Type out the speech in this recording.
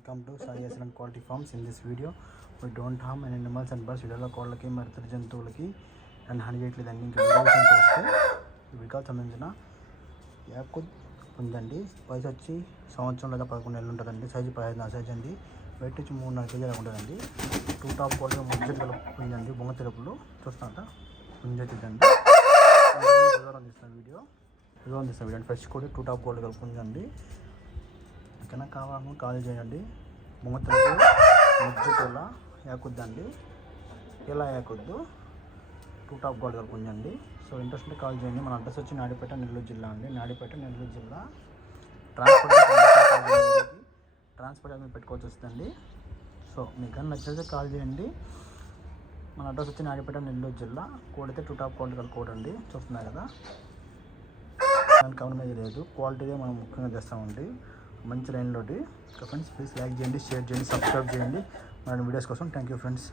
Welcome to Sai Excellent Quality Farms. In this video, we don't harm any animals and birds. వీడియోలో కోళ్ళకి మరి ఇతర జంతువులకి and హాని చేయట్లేదండి. ఇంకా వీడియోకి వస్తే ఈ వీడియోకి సంబంధించిన యాకుద్ ఉందండి. వయసు వచ్చి సంవత్సరం లేదా 11 నెలలు ఉంటుందండి. సైజు 15 సైజ్ అండి. వెయిట్ వచ్చి 3-4 కేజీలు ఉంటుందండి. 2 టాప్ క్వాలిటీ ముజ్జ ఉందండి. బొంగ తెలుపులు చూస్తాంట పుంజండి. వీడియో ఫ్రెష్ కూడా 2 టాప్ క్వాలిటీ కలుపుకుందండి. ఓకేనా, కావాలని కాల్ చేయండి. బొంగతలకు ముజ్జుల యాకుద్దండి. ఇలా యాకుద్దు 2 టాప్ క్వాలిటీ కలుపుకుందండి. సో ఇంట్రెస్ట్ ఉంటే కాల్ చేయండి. మన అడ్రస్ వచ్చి నాయుడుపేట నెల్లూరు జిల్లా అండి. నాయుడుపేట నెల్లూరు జిల్లా. ట్రాన్స్పోర్ట్ అనేది పెట్టుకోవచ్చు వస్తుందండి. సో మీకు కానీ నచ్చితే కాల్ చేయండి. మన అడ్రస్ వచ్చి నాయుడుపేట నెల్లూరు జిల్లా. కోడ్ అయితే 2 టాప్ క్వాలిటీ కలుపుకోవడండి. చూస్తున్నారు కదా, దానికి కాంప్రమైజ్ లేదు. క్వాలిటీగా మనం ముఖ్యంగా తెస్తామండి. మంచి లైన్లోటి. ఫ్రెండ్స్ ప్లీజ్ లైక్ చేయండి, షేర్ చేయండి, సబ్స్క్రైబ్ చేయండి మన వీడియోస్ కోసం. Thank you friends.